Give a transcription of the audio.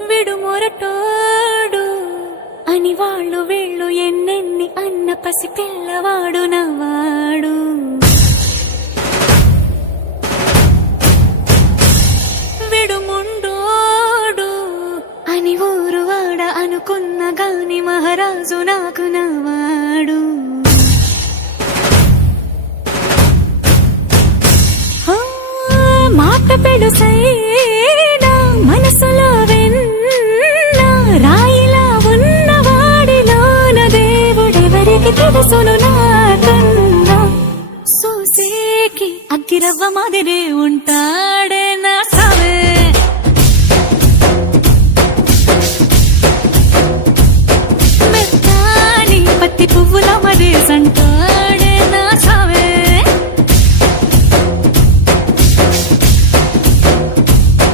విడుమొరటోడు అని వాళ్ళు వీళ్ళు ఎన్నెన్ని అన్న పసి పిల్లవాడు నవ్వాడు. విడుముండోడు అని ఊరు వాడ అనుకున్న గాని మహారాజు నాకు నవ్వాడు.